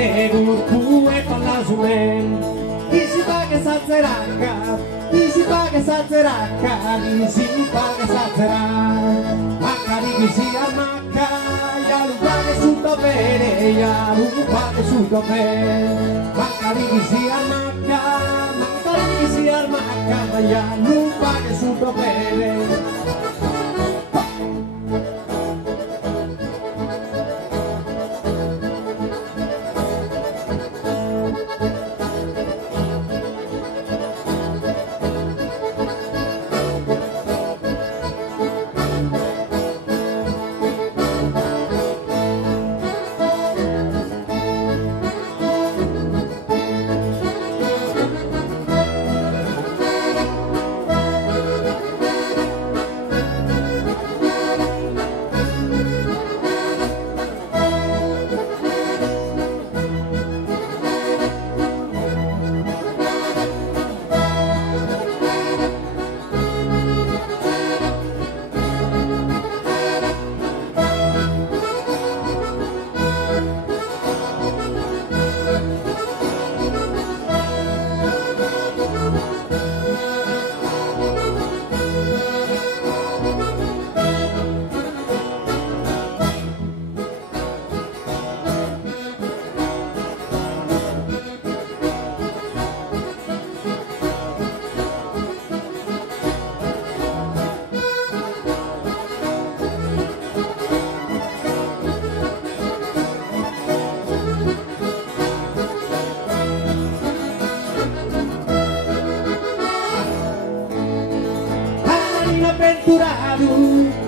bene corpo e parla su me. Chi si fa che s'azzeracca, chi si fa che s'azzeracca, chi si fa che s'azzeracca, magari chi si armacca, ya lo fa che tutto bene, ya lo fa che tutto bene, magari chi si armacca, magari chi si armacca, ya lo fa che tutto bene.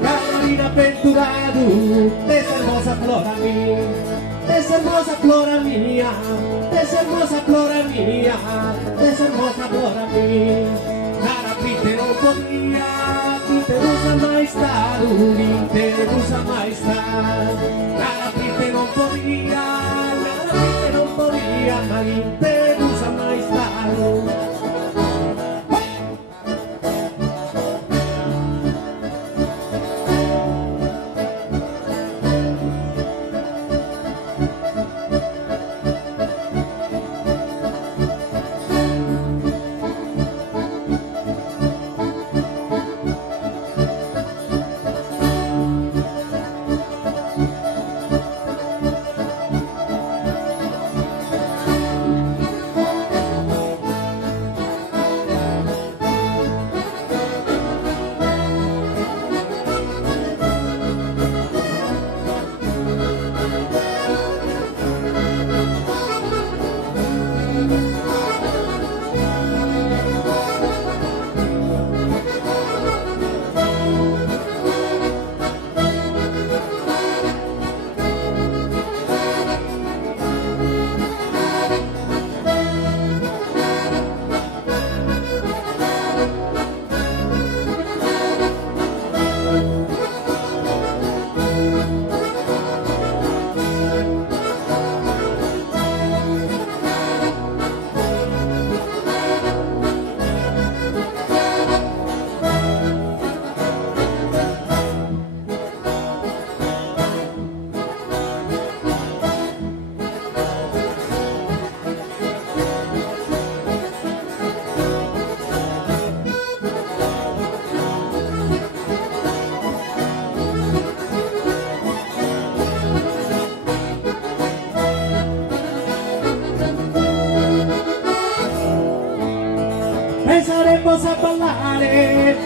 Carolina Penturado, esa hermosa flora mía, esa hermosa flora mía, esa hermosa flora mía, esa hermosa flora mía. Cara pite non podía, pite usa maestà, pite usa maestà. Cara pite non podía, ma pite usa maestà.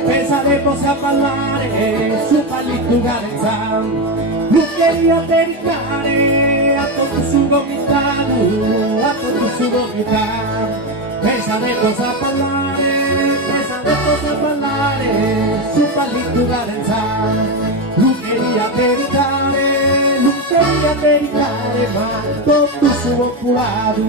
Pensaremos a ballare su palito Garenza, Luccheria dedicare a todo su gomitano, a todo su gomitano. Pensaremos a ballare su palito Garenza, Luccheria dedicare, ma todo su popolado.